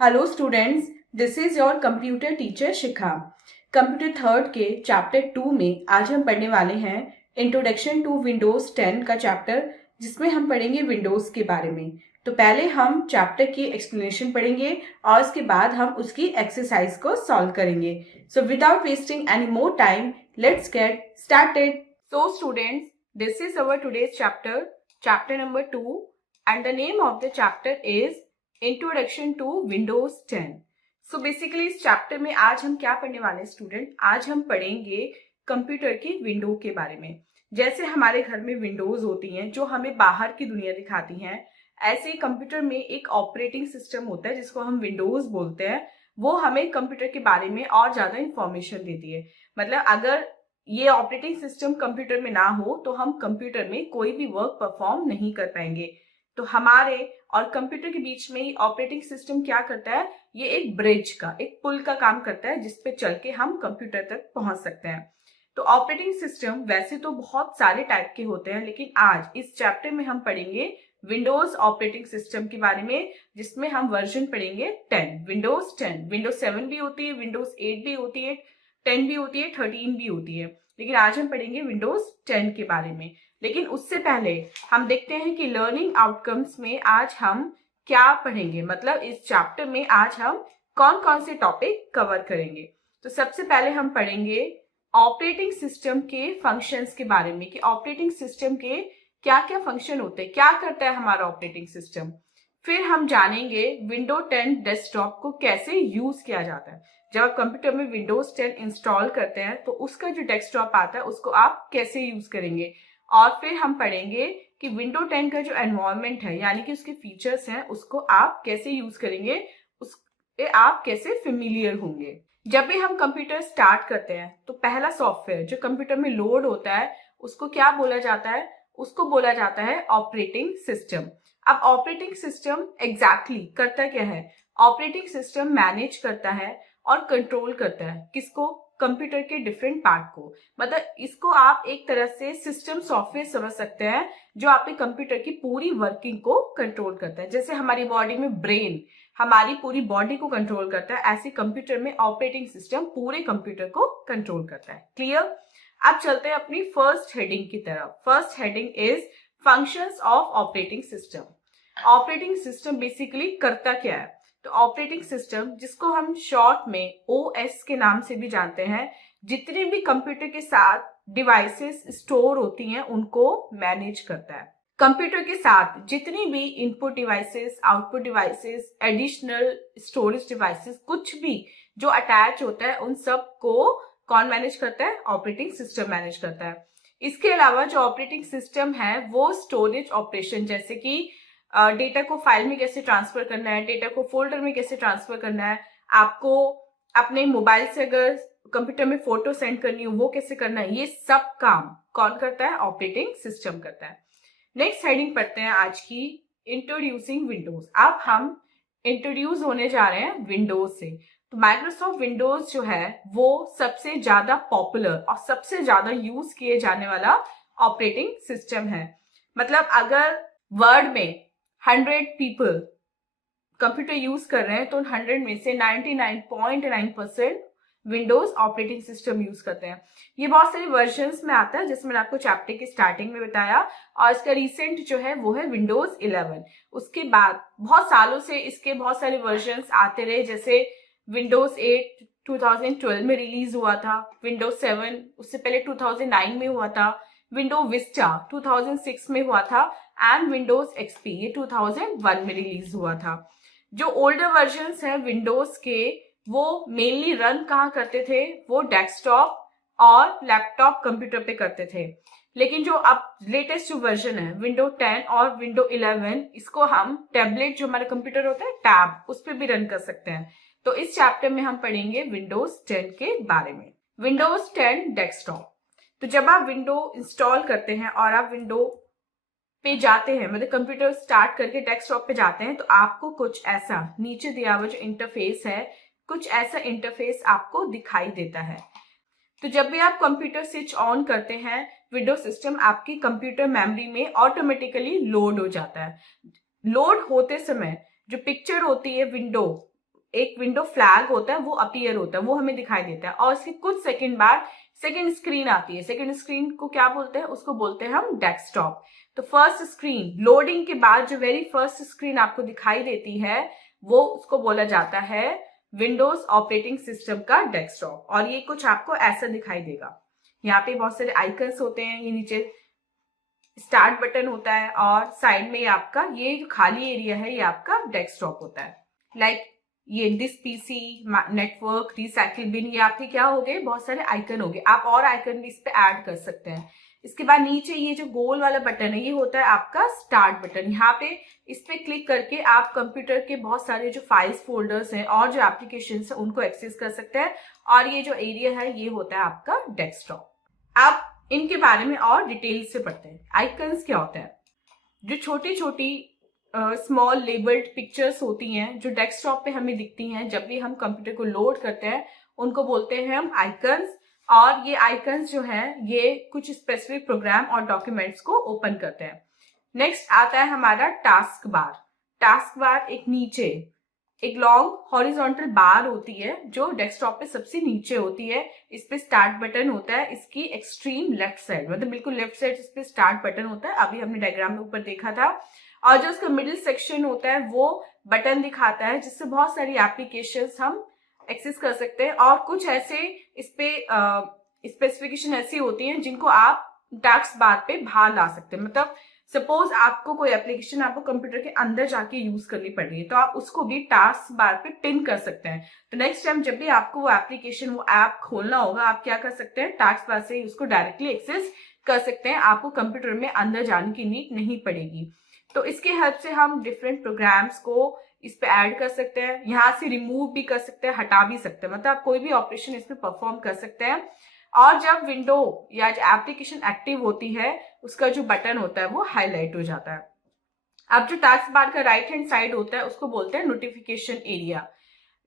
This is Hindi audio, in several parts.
Hello students, this is your computer teacher Shikha. Computer third के चैप्टर 2 में आज हम पढ़ने वाले हैं इंट्रोडक्शन टू विंडोज 10 का चैप्टर, जिसमें हम पढ़ेंगे विंडोज के बारे में। तो पहले हम चैप्टर की एक्सप्लेनेशन पढ़ेंगे और उसके बाद हम उसकी एक्सरसाइज को सॉल्व करेंगे। So without wasting any more time, let's get started. So students, this is our today's chapter, chapter number 2, and the name of the chapter is introduction to Windows 10। So basically इस चैप्टर में आज हम क्या पढ़ने वाले हैं स्टूडेंट? आज हम पढ़ेंगे कंप्यूटर की विंडो के बारे में। जैसे हमारे घर में विंडोज होती हैं जो हमें बाहर की दुनिया दिखाती हैं, ऐसे ही कंप्यूटर में एक ऑपरेटिंग सिस्टम होता है जिसको हम विंडोज बोलते हैं। वो हमें कंप्यूटर के बारे में और ज्यादा इंफॉर्मेशन देती है। मतलब अगर ये ऑपरेटिंग सिस्टम कंप्यूटर में ना हो तो हम कंप्यूटर में कोई भी वर्क परफॉर्म नहीं कर पाएंगे। तो हमारे और कंप्यूटर के बीच में ऑपरेटिंग सिस्टम क्या करता है? ये एक ब्रिज का, एक पुल का काम करता है जिसपे चल के हम कंप्यूटर तक पहुंच सकते हैं। तो ऑपरेटिंग सिस्टम वैसे तो बहुत सारे टाइप के होते हैं, लेकिन आज इस चैप्टर में हम पढ़ेंगे विंडोज ऑपरेटिंग सिस्टम के बारे में, जिसमें हम वर्जन पढ़ेंगे 10, विंडोज 10। विंडोज 7 भी होती है, विंडोज 8 भी होती है, 10 भी होती है, 13 भी होती है, लेकिन आज हम पढ़ेंगे विंडोज 10 के बारे में। लेकिन उससे पहले हम देखते हैं कि लर्निंग आउटकम्स में आज हम क्या पढ़ेंगे, मतलब इस चैप्टर में आज हम कौन कौन से टॉपिक कवर करेंगे। तो सबसे पहले हम पढ़ेंगे ऑपरेटिंग सिस्टम के फंक्शंस के बारे में, कि ऑपरेटिंग सिस्टम के क्या क्या फंक्शन होते हैं, क्या करता है हमारा ऑपरेटिंग सिस्टम। फिर हम जानेंगे विंडो 10 डेस्कटॉप को कैसे यूज किया जाता है। जब आप कंप्यूटर में विंडोज 10 इंस्टॉल करते हैं तो उसका जो डेस्कटॉप आता है उसको आप कैसे यूज करेंगे। और फिर हम पढ़ेंगे कि विंडो 10 का जो एनवायरनमेंट है, यानी कि उसके फीचर्स हैं, उसको आप कैसे यूज करेंगे, उससे आप कैसे फेमिलियर होंगे। जब भी हम कंप्यूटर स्टार्ट करते हैं तो पहला सॉफ्टवेयर जो कंप्यूटर में लोड होता है उसको क्या बोला जाता है? उसको बोला जाता है ऑपरेटिंग सिस्टम। अब ऑपरेटिंग सिस्टम एग्जैक्टली करता क्या है? ऑपरेटिंग सिस्टम मैनेज करता है और कंट्रोल करता है किसको? कंप्यूटर के डिफरेंट पार्ट को। मतलब इसको आप एक तरह से सिस्टम सॉफ्टवेयर समझ सकते हैं जो आपके कंप्यूटर की पूरी वर्किंग को कंट्रोल करता है। जैसे हमारी बॉडी में ब्रेन हमारी पूरी बॉडी को कंट्रोल करता है, ऐसे कंप्यूटर में ऑपरेटिंग सिस्टम पूरे कंप्यूटर को कंट्रोल करता है। क्लियर? अब चलते हैं अपनी फर्स्ट हेडिंग की तरफ। First heading is functions of operating system. Operating system basically करता क्या है? तो ऑपरेटिंग सिस्टम, जिसको हम शॉर्ट में ओएस के नाम से भी जानते हैं, जितने भी कंप्यूटर के साथ डिवाइसेस स्टोर होती हैं उनको मैनेज करता है। कंप्यूटर के साथ जितनी भी input devices, output devices, additional storage devices, कुछ भी जो अटैच होता है उन सब को कौन मैनेज करता है? ऑपरेटिंग सिस्टम मैनेज करता है। इसके अलावा जो ऑपरेटिंग सिस्टम है वो स्टोरेज ऑपरेशन, जैसे कि डेटा को फाइल में कैसे ट्रांसफर करना है, डेटा को फोल्डर में कैसे ट्रांसफर करना है, आपको अपने मोबाइल से अगर कंप्यूटर में फोटो सेंड करनी हो वो कैसे करना है, ये सब काम कौन करता है? ऑपरेटिंग सिस्टम करता है। नेक्स्ट हेडिंग पढ़ते हैं आज की, इंट्रोड्यूसिंग विंडोज। अब हम इंट्रोड्यूस होने जा रहे हैं विंडोज से। तो माइक्रोसॉफ्ट विंडोज जो है वो सबसे ज्यादा पॉपुलर और सबसे ज्यादा यूज किए जाने वाला ऑपरेटिंग सिस्टम है। मतलब अगर वर्ल्ड में 100 पीपल कंप्यूटर यूज कर रहे हैं तो 100 में से 99.9% विंडोज ऑपरेटिंग सिस्टम यूज करते हैं। ये बहुत सारे वर्जन्स में आता है, जैसे मैंने आपको चैप्टर की स्टार्टिंग में बताया, और इसका रिसेंट जो है वो है विंडोज 11। उसके बाद बहुत सालों से इसके बहुत सारे वर्जन्स आते रहे, जैसे विंडोज 8 2012 में रिलीज हुआ था, विंडोज 7 उससे पहले 2009 में हुआ था, विंडो विस्टा 2006 में हुआ था, एंड विंडोज एक्सपी ये 2001 में रिलीज हुआ था। जो ओल्डर वर्जन्स हैं विंडोज के वो मेनली रन कहाँ करते थे? वो डेस्कटॉप और लैपटॉप कंप्यूटर पे करते थे। लेकिन जो अब लेटेस्ट जो वर्जन है विंडो 10 और विंडो 11, इसको हम टैबलेट जो हमारा कंप्यूटर होता है टैब, उस पर भी रन कर सकते हैं। तो इस चैप्टर में हम पढ़ेंगे विंडोज 10 के बारे में। Windows 10 desktop. तो जब आप विंडो इंस्टॉल करते हैं और आप विंडो पे जाते हैं, मतलब कंप्यूटर स्टार्ट करके डेस्कटॉप पे जाते हैं, तो आपको कुछ ऐसा नीचे दिया हुआ जो इंटरफेस है, कुछ ऐसा इंटरफेस आपको दिखाई देता है। तो जब भी आप कंप्यूटर स्विच ऑन करते हैं, विंडोज सिस्टम आपकी कंप्यूटर मेमोरी में ऑटोमेटिकली लोड हो जाता है। लोड होते समय जो पिक्चर होती है विंडो एक विंडो फ्लैग होता है वो अपीयर होता है, वो हमें दिखाई देता है। और इसके कुछ सेकंड बाद सेकंड स्क्रीन आती है। सेकंड स्क्रीन को क्या बोलते हैं? उसको बोलते हैं हम डेस्कटॉप। तो फर्स्ट स्क्रीन, लोडिंग के बाद जो वेरी फर्स्ट स्क्रीन आपको दिखाई देती है वो उसको बोला जाता है विंडोज ऑपरेटिंग सिस्टम का डेस्कटॉप। और ये कुछ आपको ऐसा दिखाई देगा। यहाँ पे बहुत सारे आइकन्स होते हैं, ये नीचे स्टार्ट बटन होता है और साइड में आपका ये जो खाली एरिया है ये आपका डेस्कटॉप होता है। लाइक ये this PC, network, recycle bin, ये आपके क्या हो गए? बहुत सारे आइकन हो गए। आप और आइकन भी इस पे ऐड कर सकते हैं। इसके बाद नीचे ये जो गोल वाला बटन है ये होता है आपका स्टार्ट बटन। यहाँ पे इस पे क्लिक करके आप कंप्यूटर के बहुत सारे जो फाइल्स, फोल्डर्स हैं और जो एप्लीकेशन है उनको एक्सेस कर सकते हैं। और ये जो एरिया है ये होता है आपका डेस्कटॉप। आप इनके बारे में और डिटेल से पढ़ते हैं। आइकन्स क्या होता है? जो छोटी छोटी स्मॉल लेबल्ड पिक्चर्स होती हैं जो डेस्कटॉप पे हमें दिखती हैं जब भी हम कंप्यूटर को लोड करते हैं, उनको बोलते हैं हम आइकन्स। और ये आइकन्स जो हैं ये कुछ स्पेसिफिक प्रोग्राम और डॉक्यूमेंट्स को ओपन करते हैं। नेक्स्ट आता है हमारा टास्क बार। टास्क बार एक नीचे एक लॉन्ग हॉरिजॉन्टल बार होती है जो डेस्कटॉप पे सबसे नीचे होती है। इस पे स्टार्ट बटन होता है, इसकी एक्सट्रीम लेफ्ट साइड, मतलब बिल्कुल लेफ्ट साइड इस पे स्टार्ट बटन होता है। अभी हमने डायग्राम में ऊपर देखा था। और जो उसका मिडिल सेक्शन होता है वो बटन दिखाता है जिससे बहुत सारी एप्लीकेशंस हम एक्सेस कर सकते हैं। और कुछ ऐसे इस पे स्पेसिफिकेशन ऐसी होती हैं जिनको आप टास्क बार पे बाहर ला सकते हैं। मतलब सपोज आपको कोई एप्लीकेशन आपको कंप्यूटर के अंदर जाके यूज करनी पड़ रही है तो आप उसको भी टास्क बार पे पिन कर सकते हैं। तो नेक्स्ट टाइम जब भी आपको वो एप्लीकेशन, वो ऐप खोलना होगा, आप क्या कर सकते हैं? टास्क बार से उसको डायरेक्टली एक्सेस कर सकते हैं। आपको कंप्यूटर में अंदर जाने की नीड नहीं पड़ेगी। तो इसके हेल्प से हम डिफरेंट प्रोग्राम्स को इस पे ऐड कर सकते हैं। यहाँ से रिमूव भी कर सकते हैं, हटा भी सकते हैं, मतलब आप कोई भी ऑपरेशन इसमें परफॉर्म कर सकते हैं। और जब विंडो या जो एप्लीकेशन एक्टिव होती है उसका जो बटन होता है वो हाईलाइट हो जाता है। अब जो टास्क बार का राइट हैंड साइड होता है उसको बोलते हैं नोटिफिकेशन एरिया,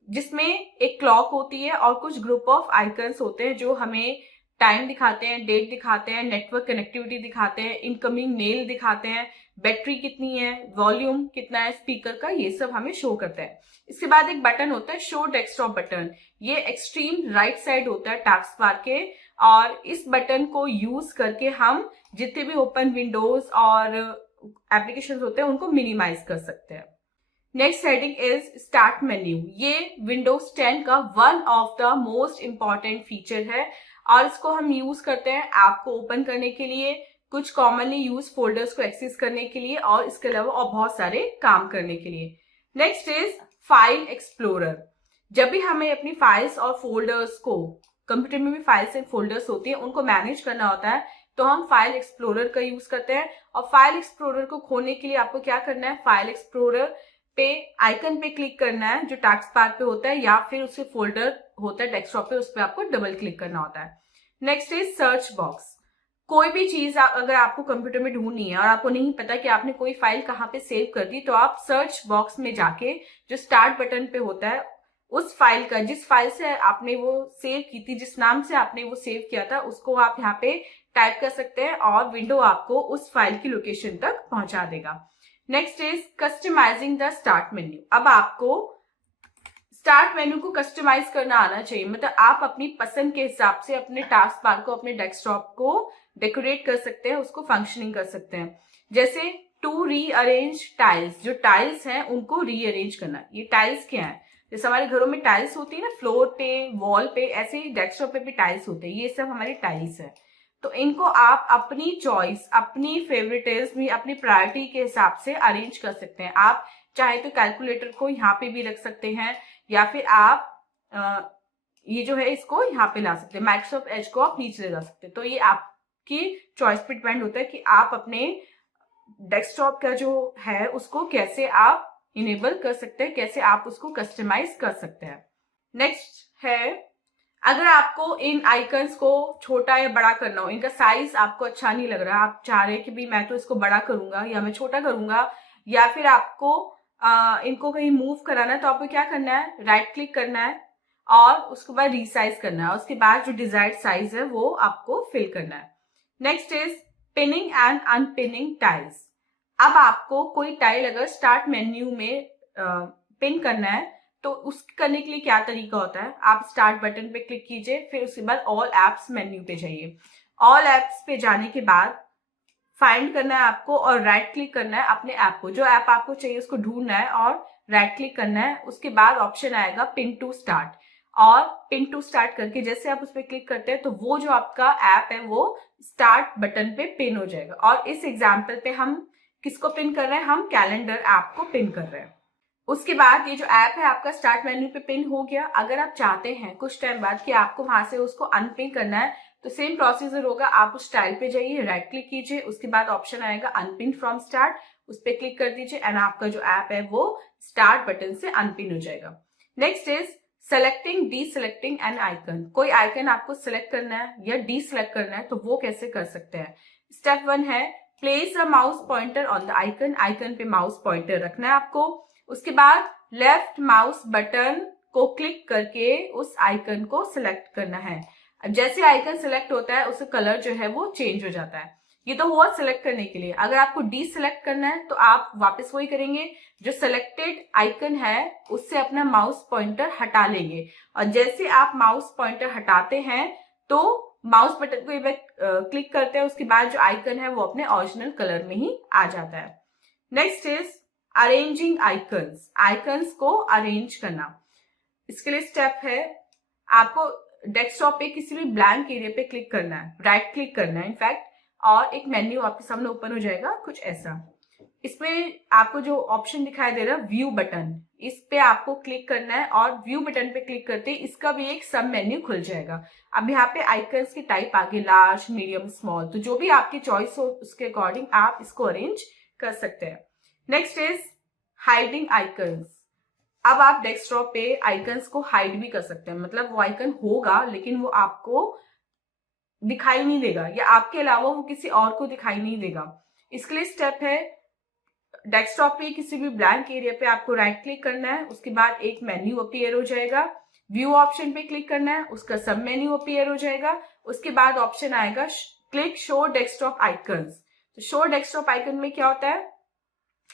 जिसमें एक क्लॉक होती है और कुछ ग्रुप ऑफ आइकन्स होते हैं जो हमें टाइम दिखाते हैं, डेट दिखाते हैं, नेटवर्क कनेक्टिविटी दिखाते हैं, इनकमिंग मेल दिखाते हैं, बैटरी कितनी है, वॉल्यूम कितना है स्पीकर का, ये सब हमें शो करता है। इसके बाद एक बटन होता है शो डेस्कटॉप बटन। ये एक्सट्रीम राइट साइड होता है टास्क बार के। और इस बटन को यूज करके हम जितने भी ओपन विंडोज और एप्लीकेशन होते हैं उनको मिनिमाइज कर सकते हैं। Next heading is start menu. ये विंडोज 10 का one of the most important feature है और इसको हम यूज करते हैं ऐप को ओपन करने के लिए, कुछ कॉमनली यूज फोल्डर्स को एक्सेस करने के लिए और इसके अलावा और बहुत सारे काम करने के लिए। Next is file explorer. जब भी हमें अपनी फाइल्स और फोल्डर्स को, कंप्यूटर में भी फाइल्स एंड फोल्डर्स होती है, उनको मैनेज करना होता है तो हम फाइल एक्सप्लोरर का यूज करते हैं। और फाइल एक्सप्लोरर को खोलने के लिए आपको क्या करना है? फाइल एक्सप्लोरर पे आइकन पे क्लिक करना है जो टास्क बार पे होता है, या फिर उसके फोल्डर होता है डेस्कटॉप पे, उस पर आपको डबल क्लिक करना होता है। Next is search box. कोई भी चीज अगर आपको कंप्यूटर में ढूंढनी है और आपको नहीं पता कि आपने कोई फाइल कहाँ पे सेव कर दी, तो आप सर्च बॉक्स में जाके जो स्टार्ट बटन पे होता है उस फाइल का, जिस फाइल से आपने वो सेव की थी, जिस नाम से आपने वो सेव किया था, उसको आप यहाँ पे टाइप कर सकते हैं और विंडो आपको उस फाइल की लोकेशन तक पहुंचा देगा। Next is customising the start menu. अब आपको स्टार्ट मेन्यू को कस्टमाइज करना आना चाहिए, मतलब आप अपनी पसंद के हिसाब से अपने टास्क बार को, अपने डेस्कटॉप को डेकोरेट कर सकते हैं, उसको फंक्शनिंग कर सकते हैं। जैसे टू रीअरेंज टाइल्स, जो टाइल्स हैं उनको रीअरेंज करना। ये टाइल्स क्या है? जैसे हमारे घरों में टाइल्स होती है ना, फ्लोर पे, वॉल पे, ऐसे ही डेस्कटॉप पे भी टाइल्स होते हैं। ये सब हमारी टाइल्स है। तो इनको आप अपनी चॉइस, अपनी फेवरेटिज्म, अपनी प्रायोरिटी के हिसाब से अरेंज कर सकते हैं। आप चाहे तो कैलकुलेटर को यहाँ पे भी रख सकते हैं, या फिर आप ये जो है इसको यहाँ पे ला सकते हैं, माइक्रोसॉफ्ट एज को आप नीचे ले जा सकते हैं। तो ये आपकी चॉइस पे डिपेंड होता है कि आप अपने डेस्कटॉप का जो है उसको कैसे आप इनेबल कर सकते हैं, कैसे आप उसको कस्टमाइज कर सकते हैं। नेक्स्ट है, अगर आपको इन आइकन्स को छोटा या बड़ा करना हो, इनका साइज आपको अच्छा नहीं लग रहा, आप चाह रहे हैं कि भी मैं तो इसको बड़ा करूंगा या मैं छोटा करूंगा, या फिर आपको इनको कहीं मूव कराना है, तो आपको क्या करना है? राइट क्लिक करना है और उसके बाद रीसाइज करना है, उसके बाद जो डिजायर्ड साइज है वो आपको फिल करना है। Next is pinning and unpinning tiles. अब आपको कोई टाइल अगर स्टार्ट मेन्यू में पिन करना है तो उसके करने के लिए क्या तरीका होता है, आप स्टार्ट बटन पे क्लिक कीजिए, फिर उसके बाद ऑल एप्स मेन्यू पे जाइए। ऑल एप्स पे जाने के बाद फाइंड करना है आपको और राइट क्लिक करना है अपने ऐप को, जो ऐप आपको चाहिए उसको ढूंढना है और राइट क्लिक करना है। उसके बाद ऑप्शन आएगा पिन टू स्टार्ट, और पिन टू स्टार्ट करके जैसे आप उस पर क्लिक करते हैं तो वो जो आपका ऐप है वो स्टार्ट बटन पे पिन हो जाएगा। और इस एग्जाम्पल पे हम किसको पिन कर रहे हैं, हम कैलेंडर ऐप को पिन कर रहे हैं। उसके बाद ये जो ऐप है आपका स्टार्ट मेन्यू पे पिन हो गया। अगर आप चाहते हैं कुछ टाइम बाद कि आपको वहां से उसको अनपिन करना है तो सेम प्रोसीजर होगा, आप उस स्टाइल पे जाइए, राइट क्लिक कीजिए, उसके बाद ऑप्शन आएगा अनपिन फ्रॉम स्टार्ट, उस पर क्लिक कर दीजिए एंड आपका जो ऐप है वो स्टार्ट बटन से अनपिन हो जाएगा। Next is selecting D selecting N icon. कोई आइकन आपको सिलेक्ट करना है या डी सेलेक्ट करना है तो वो कैसे कर सकते हैं। स्टेप 1 है place a mouse pointer on the icon. Icon पे माउस पॉइंटर रखना है आपको। उसके बाद लेफ्ट माउस बटन को क्लिक करके उस आइकन को सिलेक्ट करना है। जैसे आइकन सिलेक्ट होता है उसका कलर जो है वो चेंज हो जाता है। ये तो हुआ सिलेक्ट करने के लिए। अगर आपको डी सिलेक्ट करना है तो आप वापस वही करेंगे, जो सिलेक्टेड आइकन है उससे अपना माउस पॉइंटर हटा लेंगे, और जैसे आप माउस पॉइंटर हटाते हैं तो माउस बटन को एक बार क्लिक करते हैं, उसके बाद जो आइकन है वो अपने ओरिजिनल कलर में ही आ जाता है। Next is arranging icons. Icons को अरेंज करना। इसके लिए स्टेप है आपको डेस्कटॉप पे किसी भी ब्लैंक एरिया पे क्लिक करना है, राइट क्लिक करना है इनफैक्ट, और एक मेन्यू आपके सामने ओपन हो जाएगा कुछ ऐसा। इसमें आपको जो ऑप्शन दिखाई दे रहा है व्यू बटन, इस पे आपको क्लिक करना है और व्यू बटन पे क्लिक करते ही इसका भी एक सब मेन्यू खुल जाएगा। अब यहाँ पे आइकन्स की टाइप आगे लार्ज, मीडियम, स्मॉल, तो जो भी आपकी चॉइस हो उसके अकॉर्डिंग आप इसको अरेंज कर सकते हैं। Next is hiding icons. अब आप डेस्कटॉप पे आइकन्स को हाइड भी कर सकते हैं, मतलब वो आइकन होगा लेकिन वो आपको दिखाई नहीं देगा या आपके अलावा वो किसी और को दिखाई नहीं देगा। इसके लिए स्टेप है डेस्कटॉप पे किसी भी ब्लैंक एरिया पे आपको राइट क्लिक करना है, उसके बाद एक मेन्यू अपीयर हो जाएगा, व्यू ऑप्शन पे क्लिक करना है, उसका सब मेन्यू अपीयर हो जाएगा। उसके बाद ऑप्शन आएगा क्लिक शो डेस्कटॉप आइकन्स। तो शो डेस्कटॉप आइकन में क्या होता है,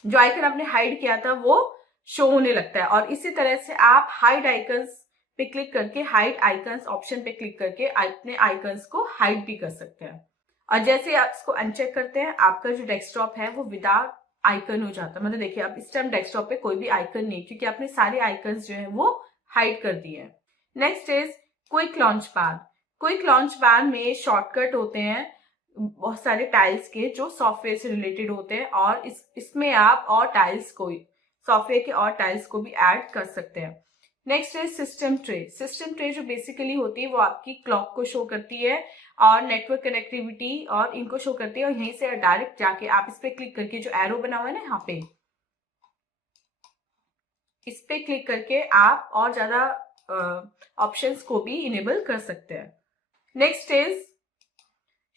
जो आइकन आपने हाइड किया था वो शो होने लगता है। और इसी तरह से आप हाइड आइकन्स पे क्लिक करके, हाइड आइकन्स ऑप्शन पे क्लिक करके अपने आइकन्स को हाइड भी कर सकते हैं। और जैसे आप इसको अनचेक करते हैं आपका जो डेस्कटॉप है वो विदाउट आइकन हो जाता है। मतलब देखिए अब इस टाइम डेस्कटॉप पे कोई भी आइकन नहीं, क्योंकि आपने सारे आइकन्स जो है वो हाइड कर दिए हैं। Next is quick launch pad. Quick launch pad में शॉर्टकट होते हैं बहुत सारे टाइल्स के जो सॉफ्टवेयर से रिलेटेड होते हैं, और इसमें आप और टाइल्स को, सॉफ्टवेयर के और टाइल्स को भी ऐड कर सकते हैं। नेक्स्ट है सिस्टम ट्रे। सिस्टम ट्रे जो बेसिकली होती है वो आपकी क्लॉक को शो करती है और नेटवर्क कनेक्टिविटी और इनको शो करती है, और यहीं से डायरेक्ट जाके आप इस पे क्लिक करके, जो एरो बना हुआ है ना यहाँ पे, इस पे क्लिक करके आप और ज्यादा ऑप्शंस को भी इनेबल कर सकते हैं। Next is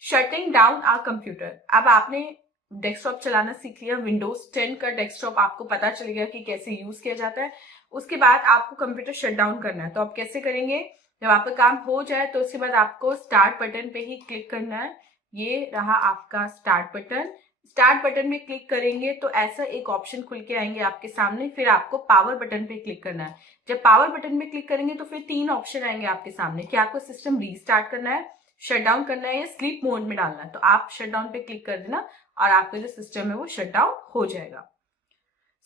shutting down our computer. अब आपने डेस्कटॉप चलाना सीख लिया, विंडोज 10 का डेस्कटॉप आपको पता चल गया कि कैसे यूज किया जाता है। उसके बाद आपको कंप्यूटर शट डाउन करना है, तो आप कैसे करेंगे, जब आपका काम हो जाए तो उसके बाद आपको स्टार्ट बटन पे ही क्लिक करना है। ये रहा आपका स्टार्ट बटन। स्टार्ट बटन में क्लिक करेंगे तो ऐसा एक ऑप्शन खुल के आएंगे आपके सामने, फिर आपको पावर बटन पे क्लिक करना है। जब पावर बटन में क्लिक करेंगे तो फिर 3 ऑप्शन आएंगे आपके सामने कि आपको सिस्टम रीस्टार्ट करना है, शट डाउन करना है या स्लीप मोड में डालना है। तो आप शट डाउन पे क्लिक कर देना और आपका जो सिस्टम है वो शट डाउन हो जाएगा।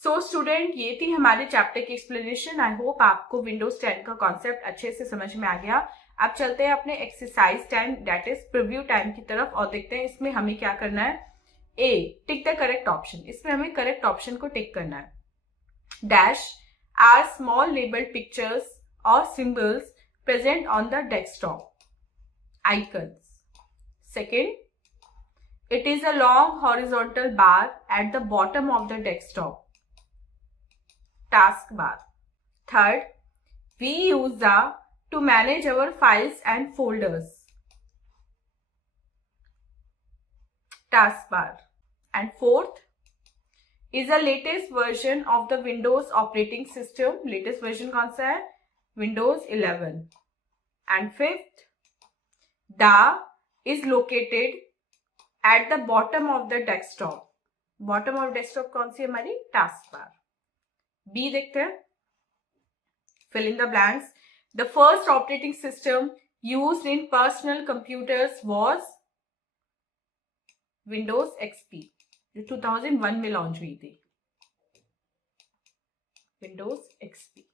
सो स्टूडेंट, ये थी हमारे चैप्टर की एक्सप्लेनेशन। आई होप आपको विंडोज 10 का कॉन्सेप्ट अच्छे से समझ में आ गया। अब चलते हैं अपने exercise time that is preview time की तरफ और देखते हैं इसमें हमें क्या करना है। A, tick the correct option. इसमें हमें करेक्ट ऑप्शन को टिक करना है। Dash are small labelled pictures और symbols present on the desktop icons. Second, it is a long horizontal bar at the bottom of the desktop. Taskbar. Third, we use the to manage our files and folders. Taskbar. And fourth is the latest version of the Windows operating system. Latest version कौन सा है? Windows 11. And fifth, the is located at the bottom of the desktop. Bottom of desktop कौन सी हमारी? Task bar. बी देखते हैं। Fill in the blanks. The first operating system used in personal computers was Windows XP, जो 2001 में लॉन्च हुई थी. Windows XP.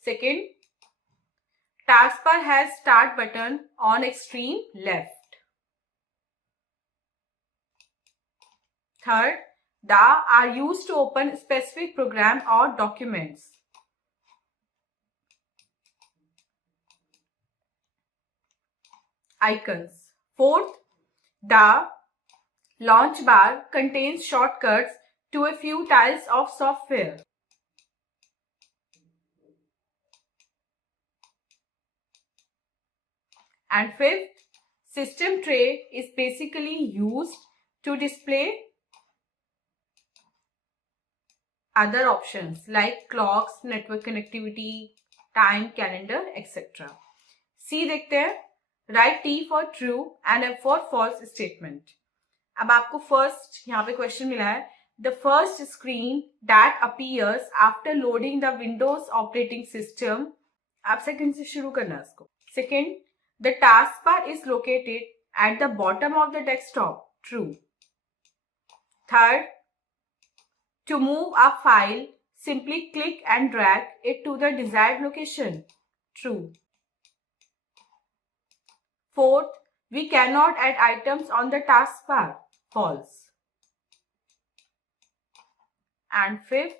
Second, taskbar has start button on extreme left. Third, the are used to open specific program or documents. Icons. Fourth, the launch bar contains shortcuts to a few tiles of software. And fifth, system tray is basically used to display other options like clocks, network connectivity, time, calendar, etc. C देखते हैं. Write T for true and F for false statement. अब आपको फर्स्ट यहाँ पे क्वेश्चन मिला है. The first screen that appears after loading the Windows operating system. आप सेकंड से शुरू करना है इसको. Second, the taskbar is located at the bottom of the desktop. True. Third, to move a file, simply click and drag it to the desired location. True. Fourth, we cannot add items on the taskbar. False. And fifth,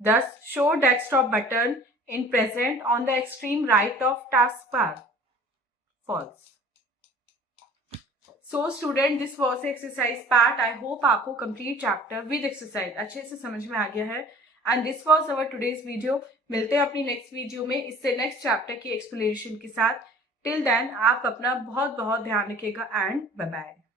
thus show desktop button in present on the extreme right of taskbar. False. So student, this was the exercise part. I hope आपको complete chapter with exercise अच्छे से समझ में आ गया है. And this was our today's video. मिलते हैं अपनी next video में इससे next chapter की explanation के साथ. Till then, आप अपना बहुत बहुत ध्यान रखिएगा and bye bye.